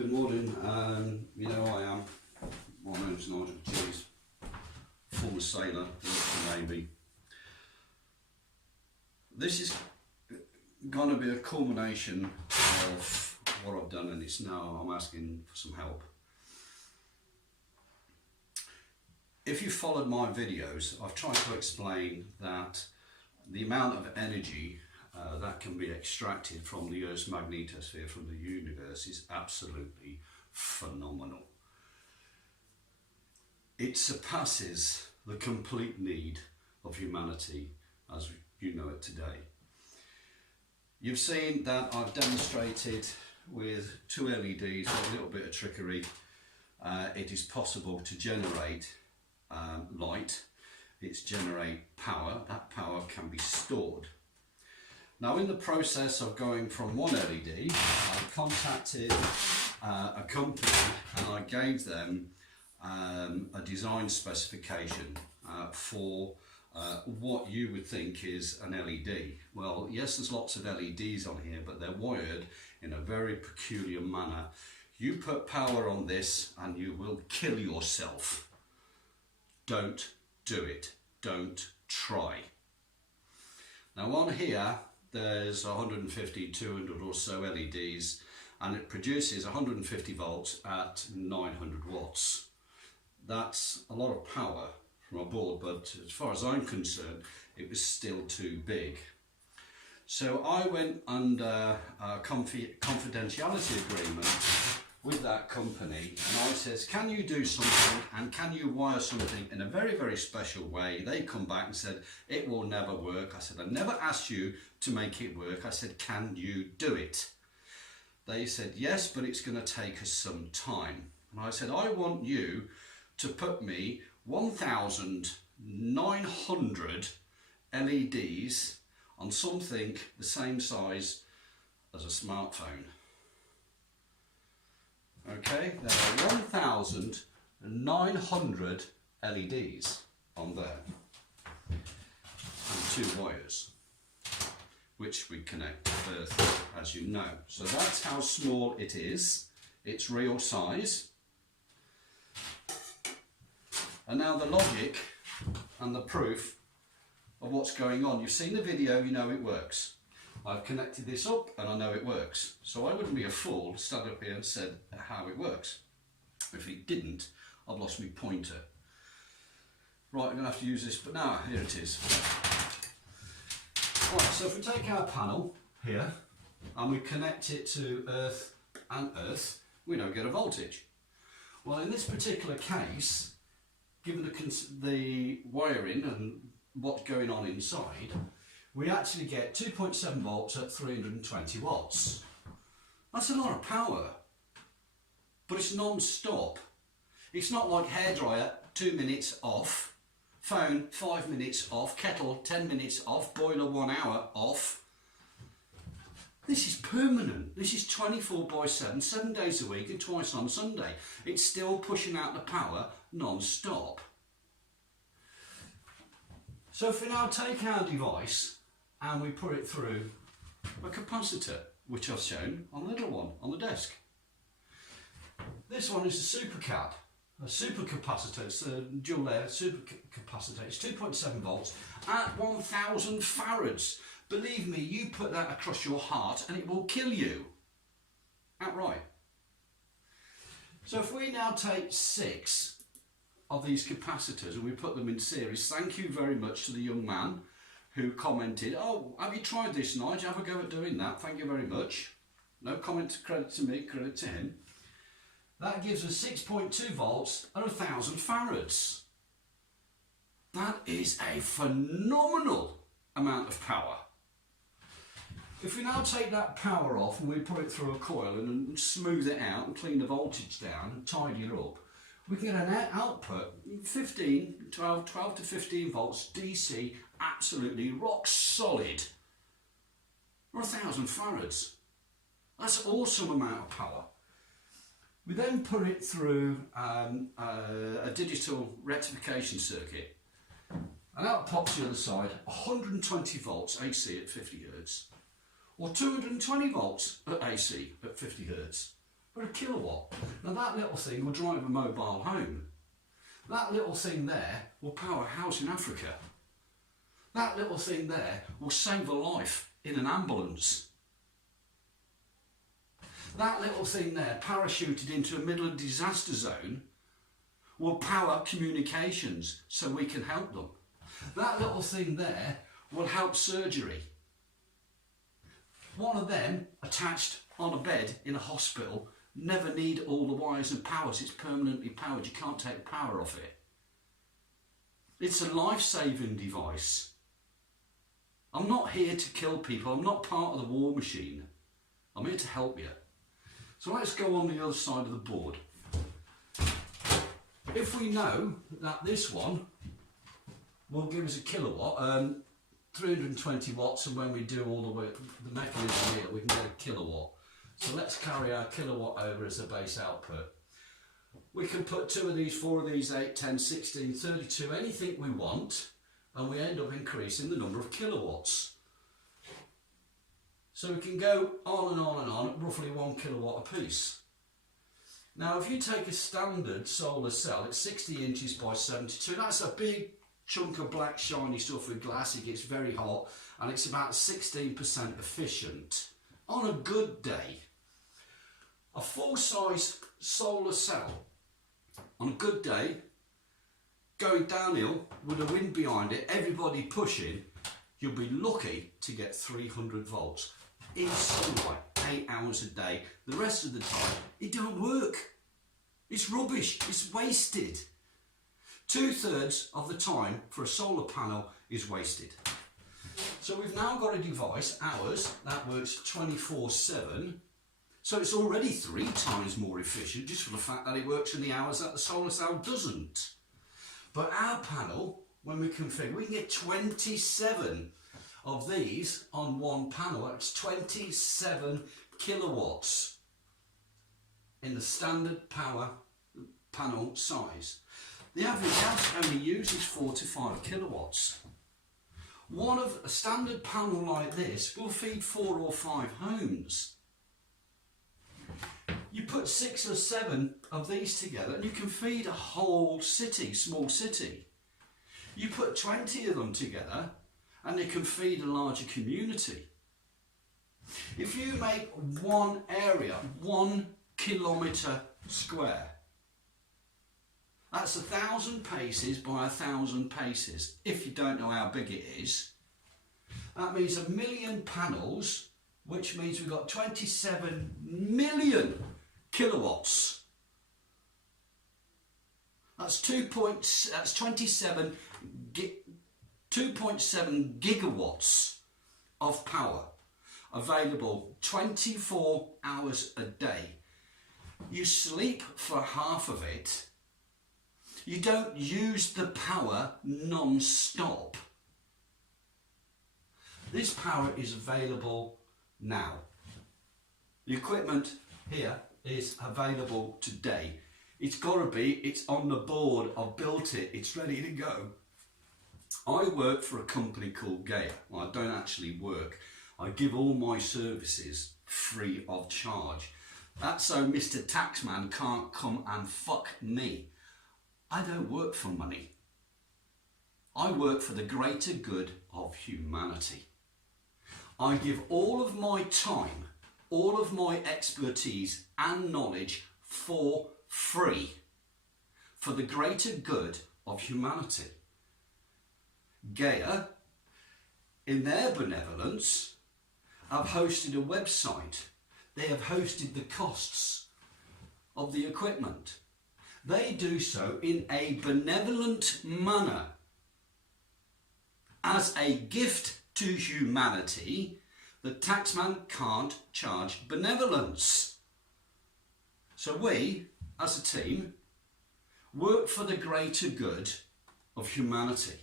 Good morning, you know who I am. My name's Nigel Cheese, former sailor, worked for the Navy. This is going to be a culmination of what I've done, and it's now I'm asking for some help. If you followed my videos, I've tried to explain that the amount of energy that can be extracted from the Earth's magnetosphere, from the universe, is absolutely phenomenal. It surpasses the complete need of humanity as you know it today. You've seen that I've demonstrated with two LEDs with a little bit of trickery. It is possible to generate light. It's generate power. That power can be stored. Now, in the process of going from one LED, I contacted a company and I gave them a design specification for what you would think is an LED. Well, yes, there's lots of LEDs on here, but they're wired in a very peculiar manner. You put power on this and you will kill yourself. Don't do it. Don't try. Now, on here, there's 150, 200 or so LEDs, and it produces 150 volts at 900 watts. That's a lot of power from a board, but as far as I'm concerned, it was still too big. So I went under a confidentiality agreement with that company, and I says, can you do something and can you wire something in a very, very special way? They come back and said, it will never work. I said, I never asked you to make it work. I said, can you do it? They said, yes, but it's going to take us some time. And I said, I want you to put me 1,900 LEDs on something the same size as a smartphone. Okay, there are 1,900 LEDs on there and two wires which we connect to Earth, as you know. So that's how small it is. It's real size. And now the logic and the proof of what's going on. You've seen the video, you know it works. I've connected this up and I know it works. So I wouldn't be a fool to stand up here and said how it works. If it didn't, I've lost my pointer. Right, I'm going to have to use this, but now here it is. Right, so if we take our panel here and we connect it to Earth and Earth, we don't get a voltage. Well, in this particular case, given the wiring and what's going on inside, we actually get 2.7 volts at 320 watts. That's a lot of power, but it's non-stop. It's not like hairdryer, 2 minutes off, phone 5 minutes off, kettle 10 minutes off, boiler 1 hour off. This is permanent. This is 24/7, 7 days a week and twice on Sunday. It's still pushing out the power non-stop. So if we now take our device and we put it through a capacitor, which I've shown on the little one on the desk. This one is a supercap, a supercapacitor. It's a dual layer supercapacitor. It's 2.7 volts at 1,000 farads. Believe me, you put that across your heart and it will kill you. Outright. So if we now take 6 of these capacitors and we put them in series, thank you very much to the young man who commented, oh, have you tried this, Nigel? Have a go at doing that. Thank you very much. No comment, credit to me, credit to him. That gives us 6.2 volts at 1,000 farads. That is a phenomenal amount of power. If we now take that power off and we put it through a coil and smooth it out and clean the voltage down and tidy it up, we get an output 12 to 15 volts DC, absolutely rock solid, or 1,000 farads. That's an awesome amount of power. We then put it through a digital rectification circuit, and out pops the other side 120 volts AC at 50 Hz, or 220 volts at AC at 50 Hz. for a kilowatt. Now that little thing will drive a mobile home. That little thing there will power a house in Africa. That little thing there will save a life in an ambulance. That little thing there, parachuted into a middle of disaster zone, will power communications so we can help them. That little thing there will help surgery. One of them attached on a bed in a hospital never need all the wires and powers. It's permanently powered. You can't take the power off it. It's a life-saving device. I'm not here to kill people. I'm not part of the war machine. I'm here to help you. So let's go on the other side of the board. If we know that this one will give us a kilowatt, 320 watts, and when we do all the way, the mechanism here, we can get a kilowatt. So let's carry our kilowatt over as a base output. We can put 2 of these, 4 of these, 8, 10, 16, 32, anything we want, and we end up increasing the number of kilowatts. So we can go on and on and on at roughly 1 kilowatt a piece. Now if you take a standard solar cell, it's 60 inches by 72, that's a big chunk of black shiny stuff with glass. It gets very hot and it's about 16% efficient. On a good day, a full-size solar cell, on a good day, going downhill with a wind behind it, everybody pushing, you'll be lucky to get 300 volts in sunlight, 8 hours a day. The rest of the time, it don't work. It's rubbish, it's wasted. 2/3 of the time for a solar panel is wasted. So we've now got a device, ours, that works 24/7. So it's already 3 times more efficient just for the fact that it works in the hours that the solar cell doesn't. But our panel, when we configure, we can get 27 of these on one panel. That's 27 kilowatts in the standard power panel size. The average house only uses 4 to 5 kilowatts. A standard panel like this will feed 4 or 5 homes. You put 6 or 7 of these together and you can feed a whole city, small city. You put 20 of them together and they can feed a larger community. If you make one area 1 kilometre square, that's 1,000 paces by 1,000 paces. If you don't know how big it is, that means 1 million panels, which means we've got 27 million kilowatts. That's 2.7 gigawatts of power available 24 hours a day. You sleep for half of it. You don't use the power non-stop. This power is available now. The equipment here is available today. It's got to be, it's on the board, I've built it, it's ready to go. I work for a company called Gaia. Well, I don't actually work. I give all my services free of charge. That's so Mr. Taxman can't come and fuck me. I don't work for money. I work for the greater good of humanity. I give all of my time, all of my expertise and knowledge for free for the greater good of humanity. Gaia, in their benevolence, have hosted a website. They have hosted the costs of the equipment. They do so in a benevolent manner as a gift to humanity. The taxman can't charge benevolence. So we, as a team, work for the greater good of humanity.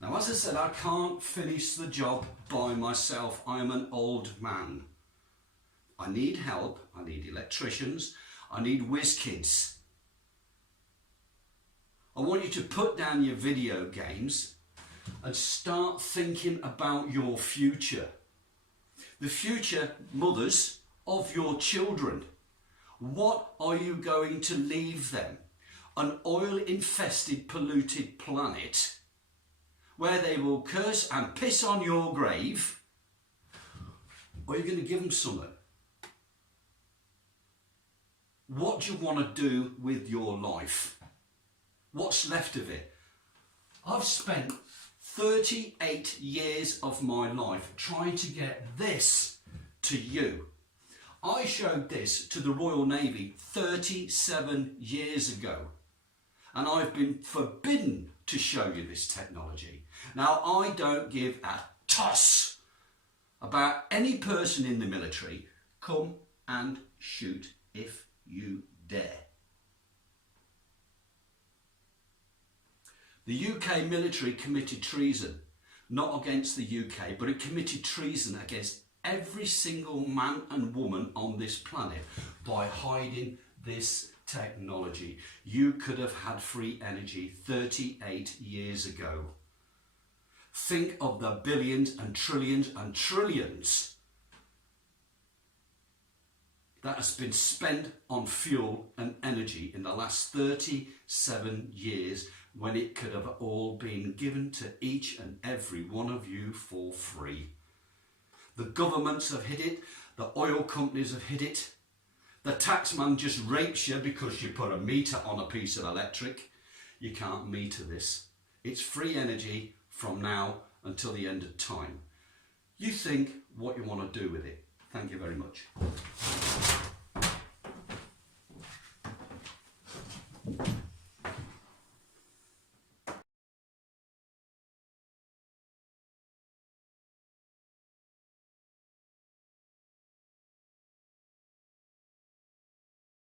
Now, as I said, I can't finish the job by myself. I am an old man. I need help. I need electricians. I need whiz kids. I want you to put down your video games and start thinking about your future. The future mothers of your children. What are you going to leave them? An oil-infested, polluted planet where they will curse and piss on your grave? Or are you going to give them something? What do you want to do with your life? What's left of it? I've spent 38 years of my life trying to get this to you. I showed this to the Royal Navy 37 years ago, and I've been forbidden to show you this technology. Now, I don't give a toss about any person in the military. Come and shoot if you dare. The UK military committed treason, not against the UK, but it committed treason against every single man and woman on this planet by hiding this technology. You could have had free energy 38 years ago. Think of the billions and trillions that has been spent on fuel and energy in the last 37 years, when it could have all been given to each and every one of you for free. The governments have hid it, the oil companies have hid it, the taxman just rapes you because you put a meter on a piece of electric. You can't meter this. It's free energy from now until the end of time. You think what you want to do with it. Thank you very much.